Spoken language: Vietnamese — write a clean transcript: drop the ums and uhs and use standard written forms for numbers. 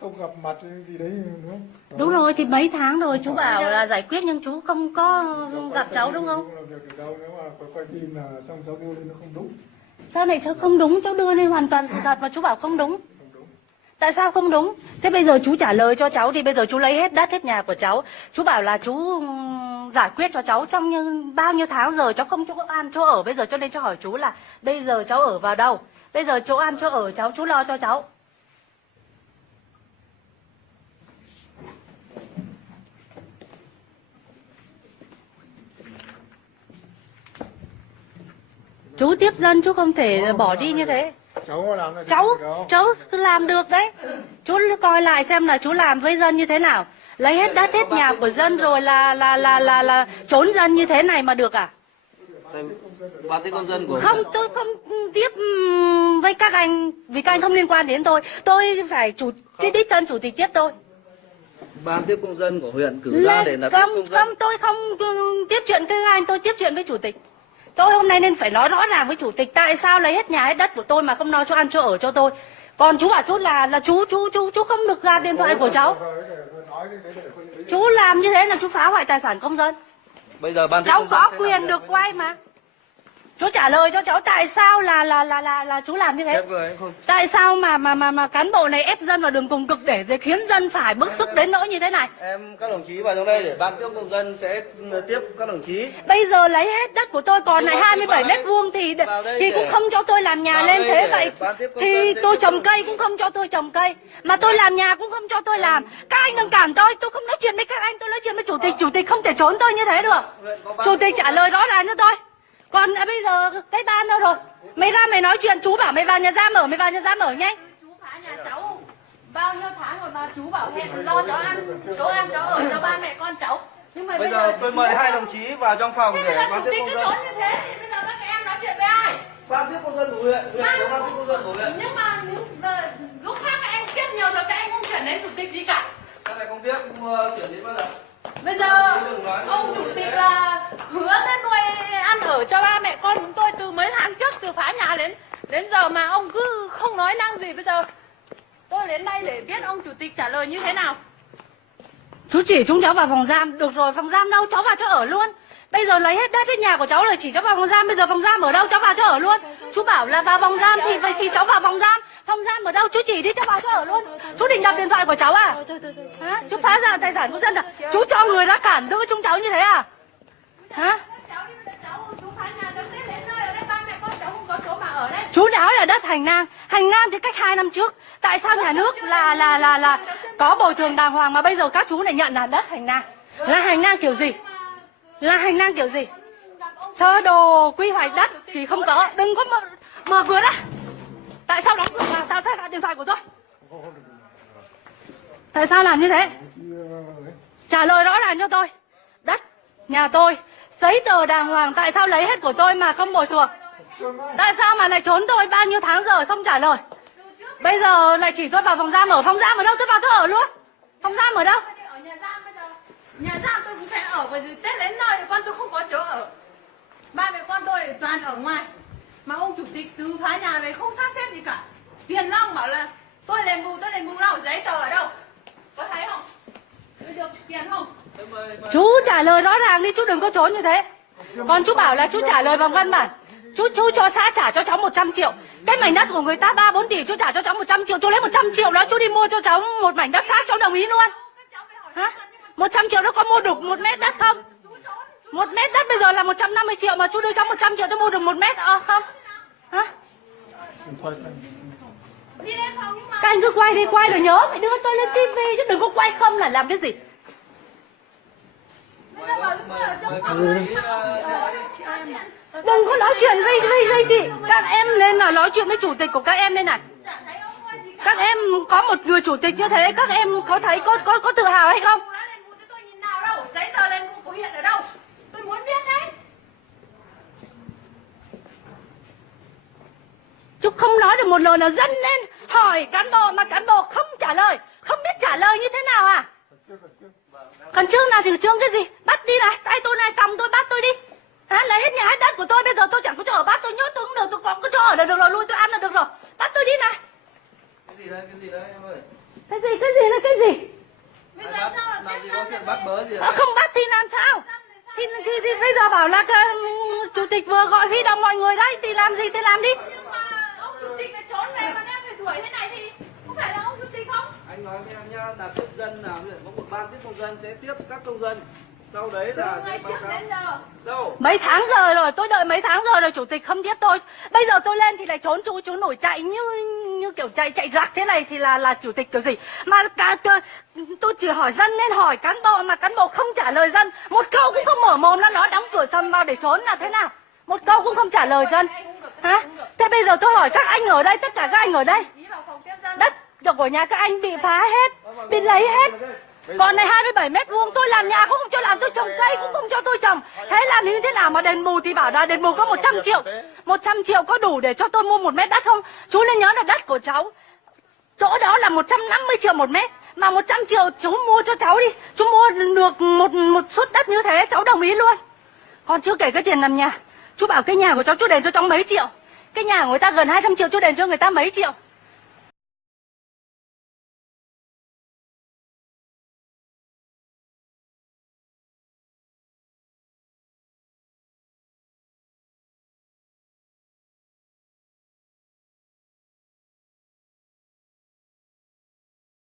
không gặp mặt hay gì đấy đúng không? Đúng rồi, thì mấy tháng rồi chú bảo là giải quyết nhưng chú không có gặp cháu đúng không? Làm việc ở đâu nếu mà quay phim là xong cháu đưa lên nó không đúng. Sao này cháu không đúng, cháu đưa lên hoàn toàn sự thật mà chú bảo không đúng. Không đúng. Tại sao không đúng? Thế bây giờ chú trả lời cho cháu thì bây giờ chú lấy hết đất hết nhà của cháu. Chú bảo là chú giải quyết cho cháu trong bao nhiêu tháng rồi cháu không chỗ ăn chỗ ở. Bây giờ cho nên cho hỏi chú là bây giờ cháu ở vào đâu? Bây giờ chỗ ăn chỗ ở cháu chú lo cho cháu. Chú tiếp dân chú không thể bỏ đi như thế. Cháu làm là Cháu cứ làm được đấy. Chú coi lại xem là chú làm với dân như thế nào. Lấy hết đất hết nhà của dân rồi là trốn dân như thế này mà được à? Ban tiếp công dân của Không, tôi không tiếp với các anh vì các anh không liên quan đến tôi. Tôi phải cái đích thân chủ tịch tiếp tôi. ban tiếp công dân của huyện cử ra để là tiếp công dân. Không, tôi không tiếp chuyện với các anh, tôi tiếp chuyện với chủ tịch. Tôi hôm nay nên phải nói rõ ràng với chủ tịch tại sao lấy hết nhà hết đất của tôi mà không nói cho ăn cho ở cho tôi. Còn chú bảo chú là chú không được ra điện thoại của cháu. Chú làm như thế là chú phá hoại tài sản công dân. Bây giờ ban tiếp Cháu công dân có sẽ quyền làm được việc. quay mà. Chú trả lời cho cháu tại sao là chú làm như thế. Ép người hay không? Tại sao mà cán bộ này ép dân vào đường cùng cực để khiến dân phải bức xúc đến nỗi như thế này. Em các đồng chí vào trong đây để ban tiếp công dân sẽ tiếp các đồng chí. Bây giờ lấy hết đất của tôi còn lại 27 mét vuông thì cũng không cho tôi làm nhà lên thế vậy. Thì tôi trồng cây cũng không cho tôi trồng cây. Mà tôi làm nhà cũng không cho tôi làm. Các anh đừng cản tôi không nói chuyện với các anh, tôi nói chuyện với chủ tịch. Chủ tịch không thể trốn tôi như thế được. Chủ tịch trả lời rõ ràng cho tôi. Còn bây giờ cái ban đâu rồi? Mày ra mày nói chuyện, chú bảo mày vào nhà giam ở, mày vào nhà giam ở nhanh. Chú phá nhà cháu bao nhiêu tháng rồi mà chú bảo hẹn lo cho ăn chỗ ở cho ba mẹ con cháu. Nhưng mà Bây giờ tôi mời hai đồng chí vào trong phòng thế bây để giờ ban chủ tiếp tịch công cứ dân. trốn như thế thì bây giờ các em nói chuyện với ai? Ban tiếp công dân của huyện, huyện có ban tiếp công dân của huyện. Nhưng mà lúc khác các em tiếp nhiều rồi các em không chuyển đến chủ tịch gì cả. Cái này không tiếp chuyển đến bao giờ? Bây giờ ông chủ tịch là hứa sẽ nuôi ăn ở cho ba mẹ con chúng tôi từ mấy tháng trước, từ phá nhà đến giờ mà ông cứ không nói năng gì. Bây giờ tôi đến đây để biết ông chủ tịch trả lời như thế nào. Chú chỉ chúng cháu vào phòng giam, được rồi phòng giam đâu cháu vào cho ở luôn. Bây giờ lấy hết đất hết nhà của cháu rồi chỉ cháu vào phòng giam, bây giờ phòng giam ở đâu cháu vào cho ở luôn. Chú bảo là vào phòng giam thì vậy thì cháu vào phòng giam ở đâu chú chỉ đi cháu vào cho ở luôn. Chú định đập điện thoại của cháu à? Hả? Chú phá ra tài sản của dân à? Chú cho người ra cản giữ chúng cháu như thế à? Hả? Chú nói là đất hành lang thì cách 2 năm trước. Tại sao nhà nước là có bồi thường đàng hoàng mà bây giờ các chú lại nhận là đất hành lang? Là hành lang kiểu gì? Là hành lang kiểu gì? Sơ đồ quy hoạch đất thì không có, đừng có mở cửa ra. Tại sao đóng cửa vào? Tại sao điện thoại của tôi? Tại sao làm như thế? Trả lời rõ ràng cho tôi. Đất nhà tôi giấy tờ đàng hoàng, tại sao lấy hết của tôi mà không bồi thường? Tại sao mà lại trốn tôi bao nhiêu tháng rồi không trả lời? Bây giờ lại chỉ tôi vào phòng giam ở đâu tôi vào tôi ở luôn. Phòng giam ở đâu? Ở nhà giam tôi cũng sẽ ở, bởi vì Tết đến nơi con tôi không có chỗ ở. Ba mẹ con tôi toàn ở ngoài. Mà ông chủ tịch từ phá nhà về không sắp xếp gì cả. Tiền long bảo là tôi đền bù đâu, giấy tờ ở đâu? Có thấy không? Tôi được tiền không? Chú trả lời rõ ràng đi, chú đừng có trốn như thế. Còn chú bảo là chú trả lời bằng văn bản. Chú cho xã trả cho cháu 100 triệu. Cái mảnh đất của người ta 3-4 tỷ chú trả cho cháu 100 triệu. Chú lấy 100 triệu đó chú đi mua cho cháu một mảnh đất khác cháu đồng ý luôn. Hả? 100 triệu nó có mua được 1 mét đất không? 1 mét đất bây giờ là 150 triệu mà chú đưa cháu 100 triệu cho mua được 1 mét không? Hả? Các anh cứ quay đi, quay rồi nhớ phải đưa tôi lên tivi chứ đừng có quay không là làm cái gì. Đừng có nói chuyện với chị. Các em lên là nói chuyện với chủ tịch của các em đây này. Các em có một người chủ tịch như thế, các em có thấy có tự hào hay không? Giấy tờ lên của huyện ở đâu? Tôi muốn biết đấy. Chú không nói được một lời là dân lên hỏi cán bộ mà cán bộ không trả lời, không biết trả lời như thế nào à? Khẩn trương là khẩn trương cái gì? Bắt đi này, tay tôi này, cầm tôi bắt tôi đi. Hả? Lấy hết nhà hết đất của tôi, bây giờ tôi chẳng có chỗ ở, bắt tôi nhốt tôi cũng được, tôi có chỗ ở là được rồi, nuôi tôi ăn là được rồi. Bắt tôi đi này. Cái gì đấy em ơi? Cái gì thì bây giờ bảo là chủ tịch vừa gọi huy động mọi người đấy, thì làm gì thì làm đi. Nhưng mà ông chủ tịch đã trốn về mà em phải đuổi thế này thì không phải là ông chủ tịch không? Anh nói với em nhá, là tiếp dân là có một ban tiếp công dân sẽ tiếp các công dân. Sau đấy là Từ sẽ ngày báo trước cáo. đến giờ. Đâu? Mấy tháng giờ rồi, tôi đợi mấy tháng giờ rồi chủ tịch không tiếp tôi. Bây giờ tôi lên thì lại trốn chú nổi chạy như kiểu chạy giặc thế này thì là chủ tịch kiểu gì? Mà tôi chỉ hỏi dân nên hỏi cán bộ mà cán bộ không trả lời dân. Một câu cũng không mở mồm, nó đóng cửa sầm vào để trốn là thế nào? Một câu cũng không trả lời dân. Hả? Thế bây giờ tôi hỏi các anh ở đây, tất cả các anh ở đây, Đi vào phòng tiếp dân. đất của nhà các anh bị phá hết, bị lấy hết. Còn này 27 mét vuông tôi làm nhà cũng không cho làm, tôi trồng cây cũng không cho tôi trồng. Thế là như thế nào mà đền bù thì bảo là đền bù có 100 triệu. 100 triệu có đủ để cho tôi mua 1 mét đất không? Chú nên nhớ là đất của cháu, chỗ đó là 150 triệu 1 mét. Mà 100 triệu chú mua cho cháu đi. Chú mua được một suất đất như thế cháu đồng ý luôn. Còn chưa kể cái tiền làm nhà. Chú bảo cái nhà của cháu chú đền cho cháu mấy triệu. Cái nhà của người ta gần 200 triệu chú đền cho người ta mấy triệu.